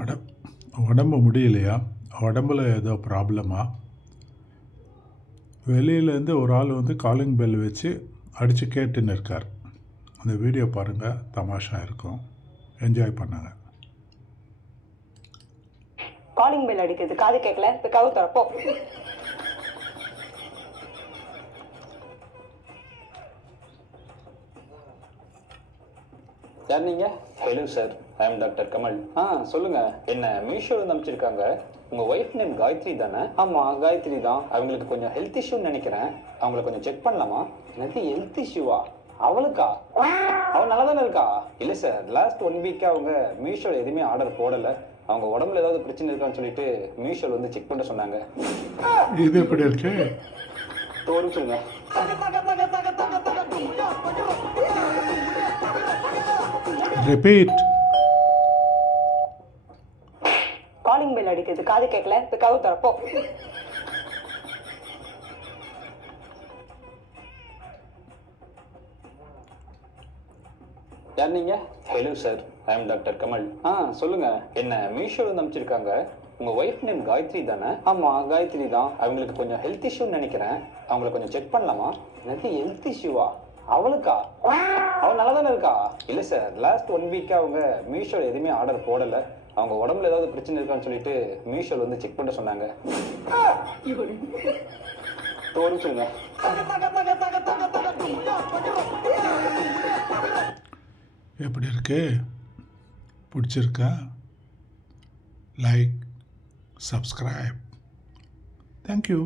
உடம் உடம்பு முடியலையா? உடம்புல ஏதோ ப்ராப்ளமா? வெளியிலேருந்து ஒரு ஆள் வந்து காலிங் பெல் வச்சு அடித்து கேட்டுன்னு இருக்கார். அந்த வீடியோ பாருங்கள், தமாஷா இருக்கும், என்ஜாய் பண்ணுங்க. காலிங் பெல் அடிக்கிறது காது கேட்கல, இப்போ கவு திறப்போ. யார் நீங்கள்? Hello sir, I am doctor Kamal. சொல்லுங்க. என்ன மீஷோவில் அனுப்பிச்சிருக்காங்க. உங்கள் ஒய்ஃப் நேம் காயத்ரி தானே? ஆமாம், காயத்ரி தான். அவங்களுக்கு கொஞ்சம் ஹெல்த் இஷ்யூன்னு நினைக்கிறேன். அவங்கள கொஞ்சம் செக் பண்ணலாமா? எனக்கு ஹெல்த் இஷ்யூவா? அவளுக்கா? அவள் நல்லா தானே இருக்கா? இல்லை சார், லாஸ்ட் 1 வீக்காக அவங்க மீஷோவில் எதுவுமே ஆர்டர் போடலை. அவங்க உடம்புல ஏதாவது பிரச்சனை இருக்கான்னு சொல்லிட்டு மீஷோவில் வந்து செக் பண்ண சொன்னாங்க. இது எப்படி இருக்கு? ஒரு சொல்லுங்க. ரிப்பீட். காலிங் பெல் அடிக்கிறது காது கேட்கல, இப்போ கவு திறப்போ. யார் நீங்கள்? Hello sir, I am doctor Kamal. சொல்லுங்க. என்ன மீஷோவில் அனுப்பிச்சிருக்காங்க. உங்கள் ஒய்ஃப் நேம் காயத்ரி தானே? ஆமாம், காயத்ரி தான். அவங்களுக்கு கொஞ்சம் ஹெல்த் இஷ்யூன்னு நினைக்கிறேன். அவங்கள கொஞ்சம் செக் பண்ணலாமா? எனக்கு ஹெல்த் இஷ்யூவா? அவளுக்கா? அவள் நல்லா தானே இருக்கா? இல்லை சார், லாஸ்ட் 1 வீக்காக அவங்க மீஷோவில் எதுவுமே ஆர்டர் போடலை. அவங்க உடம்புல ஏதாவது பிரச்சனை இருக்கான்னு சொல்லிட்டு மீஷோவில் வந்து செக் பண்ண சொன்னாங்க. ஒரு சொல்லுங்க. எப்படி இருக்கு? பிடிச்சிருக்கா? Like, subscribe. தேங்க்யூ.